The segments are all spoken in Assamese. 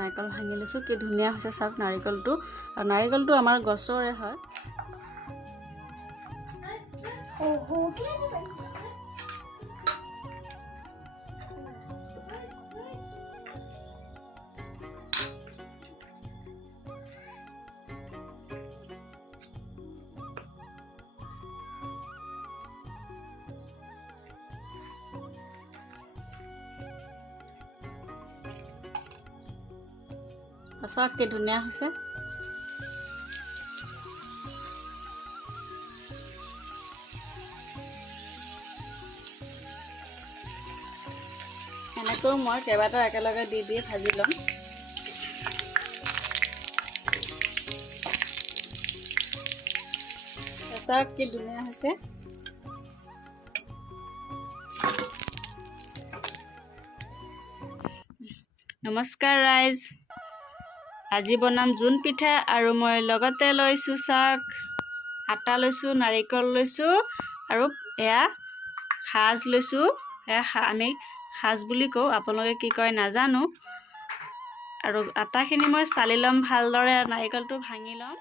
নাৰিকল ভাঙি লৈছোঁ। কি ধুনীয়া হৈছে চাওক নাৰিকলটো। আৰু নাৰিকলটো আমাৰ গছৰে হয়। চাওক কি ধুনীয়া হৈছে। এনেকৈ মই কেইবাটাও একেলগে দি ভাজি ল'ম। চাওক কি ধুনীয়া হৈছে। নমস্কাৰ ৰাইজ, আজি বনাম জোন পিঠা আৰু মই লগতে লৈছোঁ চাওক আটা লৈছোঁ, নাৰিকল লৈছোঁ আৰু এয়া সাজ লৈছোঁ। আমি সাজ বুলি কওঁ, আপোনালোকে কি কয় নাজানো। আৰু আটাখিনি মই চালি ল'ম ভালদৰে, নাৰিকলটো ভাঙি ল'ম।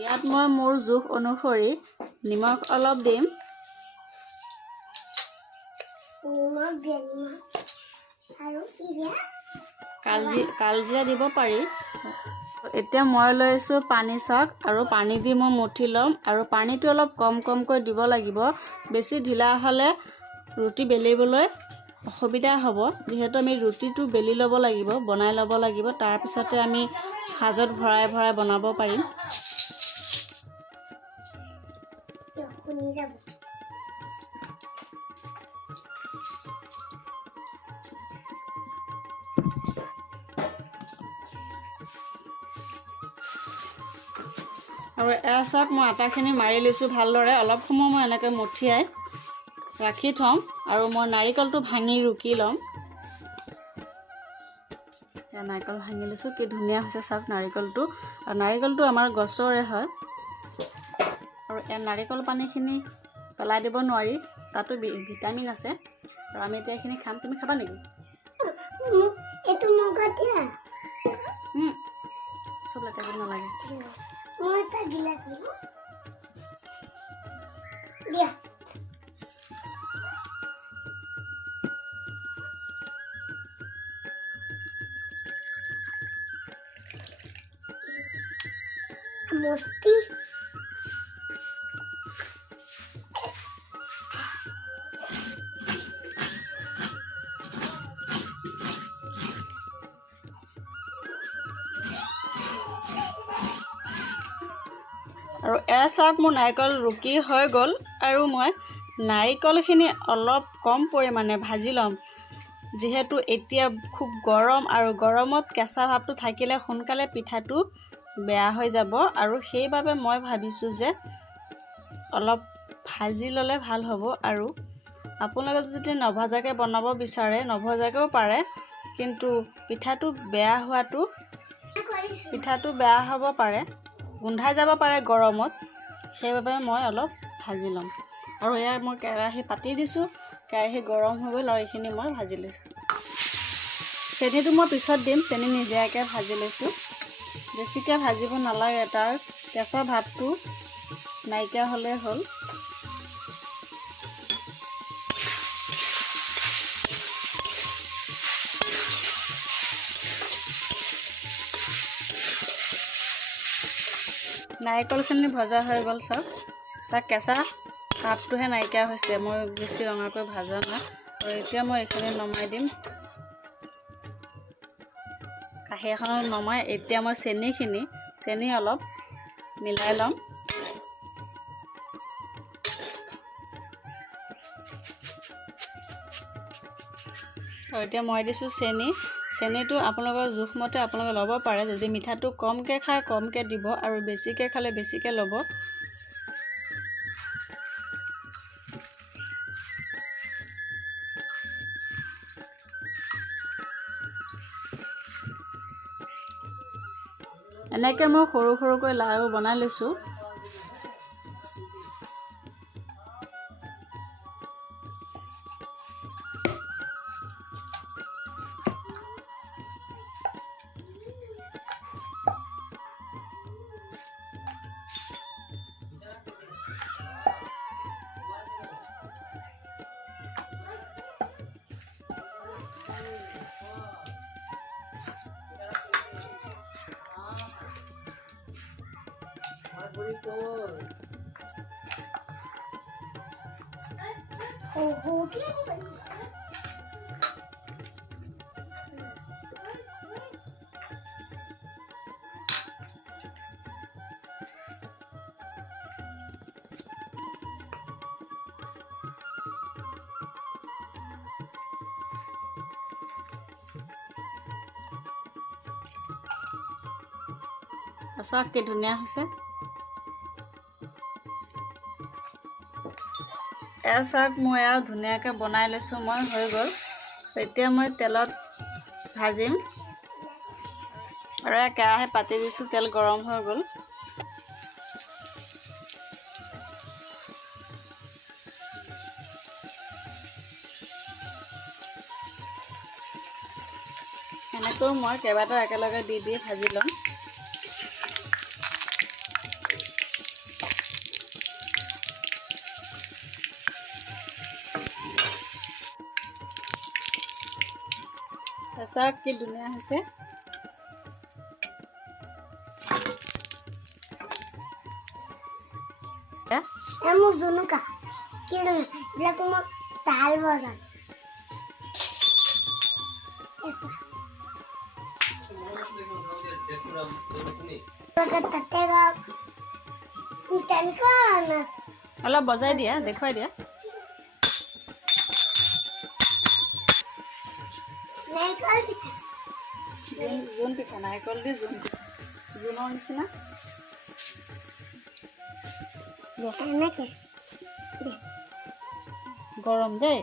ইয়াত মই মোৰ জোখ অনুসৰি নিমখ অলপ দিম। কালজিৰা দিব পাৰি। এতিয়া মই লৈছোঁ পানী চাওক, আৰু পানী দি মই মঠি ল'ম। আৰু পানীটো অলপ কমকৈ দিব লাগিব। বেছি ঢিলা হ'লে ৰুটি বেলিবলৈ অসুবিধা হ'ব। যিহেতু আমি ৰুটিটো বেলি ল'ব লাগিব, বনাই ল'ব লাগিব। তাৰপিছতে আমি সাজত ভৰাই বনাব পাৰিম। আৰু এয়া চাওক মই আটাখিনি মাৰি লৈছোঁ ভালদৰে। অলপ সময় মই এনেকৈ মঠিয়াই ৰাখি থ'ম আৰু মই নাৰিকলটো ভাঙি ৰুকি ল'ম। নাৰিকল ভাঙি লৈছোঁ। কি ধুনীয়া হৈছে চাওক নাৰিকলটো। আৰু নাৰিকলটো আমাৰ গছৰে হয়। আৰু এই নাৰিকল পানীখিনি পেলাই দিব নোৱাৰি, তাতো ভিটামিন আছে। আৰু আমি এতিয়া এইখিনি খাম। তুমি খাবা নেকি? চব লেতেৰা কৰিব নালাগে। মস্তি আৰু এয়া চাওক মোৰ নাৰিকল ৰুকি হৈ গ'ল। আৰু মই নাৰিকলখিনি অলপ কম পৰিমাণে ভাজি ল'ম, যিহেতু এতিয়া খুব গৰম। আৰু গৰমত কেঁচা ভাৱটো থাকিলে সোনকালে পিঠাটো বেয়া হৈ যাব। আৰু সেইবাবে মই ভাবিছোঁ যে অলপ ভাজি ল'লে ভাল হ'ব। আৰু আপোনালোকে যদি নভজাকৈ বনাব বিচাৰে নভজাকৈও পাৰে, কিন্তু পিঠাটো বেয়া হ'ব পাৰে, গোন্ধাই যাব পাৰে গৰমত। সেইবাবে মই অলপ ভাজি ল'ম। আৰু এয়া মই কেৰাহী পাতি দিছোঁ। কেৰাহী গৰম হৈ গ'ল আৰু এইখিনি মই ভাজি লৈছোঁ। চেনিটো মই পিছত দিম, চেনি নিদিয়াকৈ ভাজি লৈছোঁ। বেছিকৈ ভাজিব নালাগে, তাৰ কেঁচা ভাৱটো নাইকিয়া হ'লেই হ'ল। নাৰিকলখিনি ভজা হৈ গ'ল চাওক, তাৰ কেঁচা ভাৱটোহে নাইকিয়া হৈছে। মই বেছি ৰঙাকৈ ভাজা নাই। আৰু এতিয়া মই এইখিনি নমাই দিম। কাঁহী এখনত নমাই এতিয়া মই চেনি অলপ মিলাই ল'ম। আৰু এতিয়া মই দিছোঁ চেনিটো আপোনালোকৰ জোখমতে আপোনালোকে ল'ব পাৰে। যদি মিঠাটো কমকৈ খায় কমকৈ দিব, আৰু বেছিকৈ খালে বেছিকৈ ল'ব। এনেকৈ মই সৰুকৈ লাড়ু বনাই লৈছোঁ। চাওক কি ধুনীয়া হৈছে। এয়া চাওক মই আৰু ধুনীয়াকৈ বনাই লৈছোঁ মই, হৈ গ'ল। এতিয়া মই তেলত ভাজিম আৰু কেৰাহী পাতি দিছোঁ, তেল গৰম হৈ গ'ল। এনেকৈ মই কেইবাটাও একেলগে দি ভাজি ল'ম। চাওক কি ধুনীয়া হৈছে। মোৰ জুনুকা কি জানো, এইবিলাক মই তাল বজাম। অলপ বজাই দিয়া, দেখুৱাই দিয়া। জোন পিঠা, নাৰিকল দি জোন পিঠা, জোনৰ নিচিনা। গৰম দেই।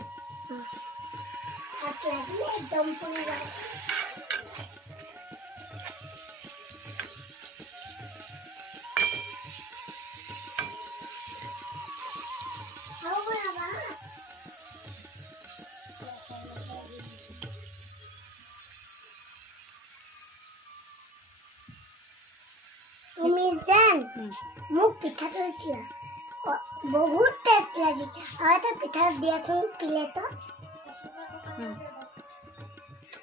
তুমি যেন মোক পিঠাটো দিছিলা, বহুত টেষ্ট লাগি। আৰু এটা পিঠা দিয়াচোন প্লেটত,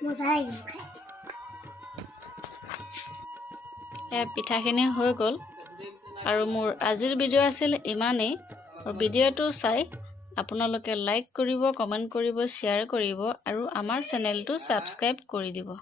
মজা লাগিব খাই। পিঠাখিনি হৈ গ'ল আৰু মোৰ আজিৰ ভিডিঅ' আছিল ইমানেই। আৰু ভিডিঅ'টো চাই আপোনালোকে লাইক কৰিব, কমেণ্ট কৰিব, শ্বেয়াৰ কৰিব আৰু আমাৰ চেনেলটো ছাবস্ক্ৰাইব কৰি দিব।